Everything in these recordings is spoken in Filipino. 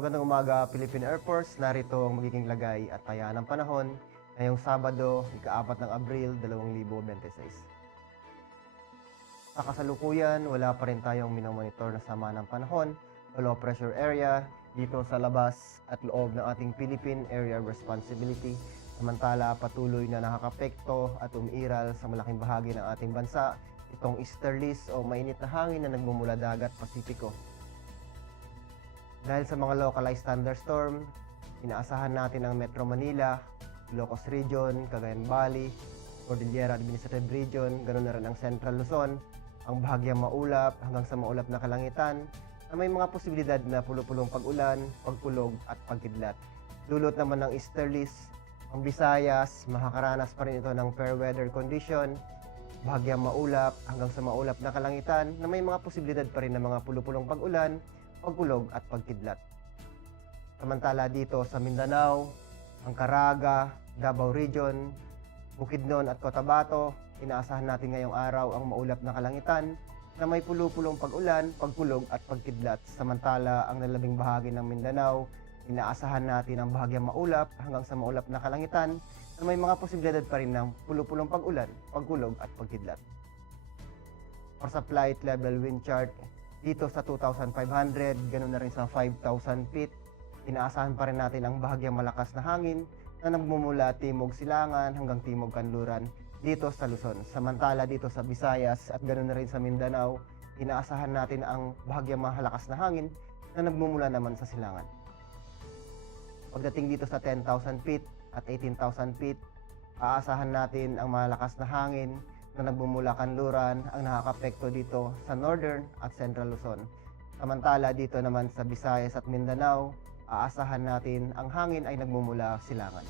Magandang umaga, Philippine Air Force. Narito ang magiging lagay at taya ng panahon ngayong Sabado, ika-4 ng Abril, 2026. Sa kasalukuyan, wala pa rin tayong minomonitor na sama ng panahon o low pressure area dito sa labas at loob ng ating Philippine Area of Responsibility. Samantala, patuloy na nakakapekto at umiiral sa malaking bahagi ng ating bansa itong easterlies o mainit na hangin na nagmumula dagat Pasipiko. Dahil sa mga localized thunderstorm, inaasahan natin ang Metro Manila, Ilocos Region, Cagayan Valley, Cordillera Administrative Region, ganoon na rin ang Central Luzon, ang bahagyang maulap hanggang sa maulap na kalangitan na may mga posibilidad na pulo-pulong pag-ulan, pagkulog at pagkidlat. Dulot naman ng easterlies, ang Visayas, makakaranas pa rin ito ng fair weather condition, bahagyang maulap hanggang sa maulap na kalangitan na may mga posibilidad pa rin ng mga pulo-pulong pag-ulan, pagkulog at pagkidlat. Samantala dito sa Mindanao, ang Caraga, Davao Region, Bukidnon at Cotabato, inaasahan natin ngayong araw ang maulap na kalangitan na may pulo-pulong pag-ulan, pagkulog at pagkidlat. Samantala ang lalabing bahagi ng Mindanao, inaasahan natin ang bahagyang maulap hanggang sa maulap na kalangitan na may mga posibilidad pa rin ng pulo-pulong pag-ulan, pagkulog at pagkidlat. Or sa flight level wind chart, dito sa 2,500, ganoon na rin sa 5,000 feet, inaasahan pa rin natin ang bahagyang malakas na hangin na nagmumula timog silangan hanggang timog kanluran dito sa Luzon. Samantala dito sa Visayas at ganoon na rin sa Mindanao, inaasahan natin ang bahagyang malakas na hangin na nagmumula naman sa silangan. Pagdating dito sa 10,000 feet at 18,000 feet, aasahan natin ang malakas na hangin na nagmumula kanluran ang nakakapekto dito sa Northern at Central Luzon. Samantala dito naman sa Visayas at Mindanao, aasahan natin ang hangin ay nagmumula silangan.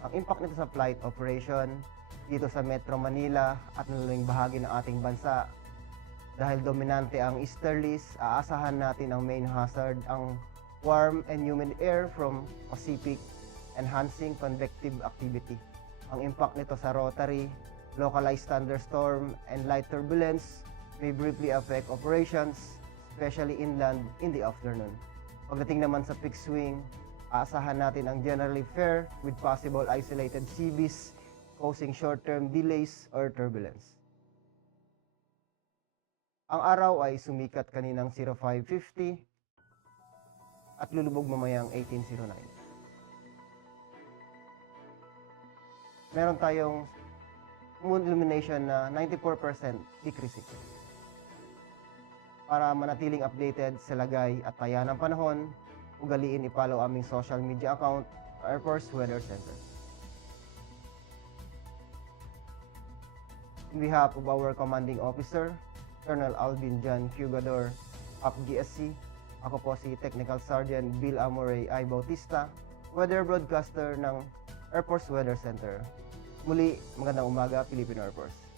Ang impact nito sa flight operation dito sa Metro Manila at nalalawing bahagi ng ating bansa, dahil dominante ang easterlies, aasahan natin ang main hazard ang warm and humid air from Pacific enhancing convective activity. Ang impact nito sa rotary, localized thunderstorm, and light turbulence may briefly affect operations, especially inland in the afternoon. Pagdating naman sa peak swing, aasahan natin ang generally fair with possible isolated CVs causing short-term delays or turbulence. Ang araw ay sumikat kaninang 0550 at lulubog mamayang 1809. Meron tayong moon illumination na 94% decreasing. Para manatiling updated sa lagay at taya ng panahon, ugaliin i-follow aming social media account, Air Force Weather Center. On behalf of our commanding officer, Colonel Alvin John Cugador, APGSC, ako po si Technical Sergeant Bill Amore I. Bautista, weather broadcaster ng Air Force Weather Center. Muli, magandang umaga, Philippine Air Force.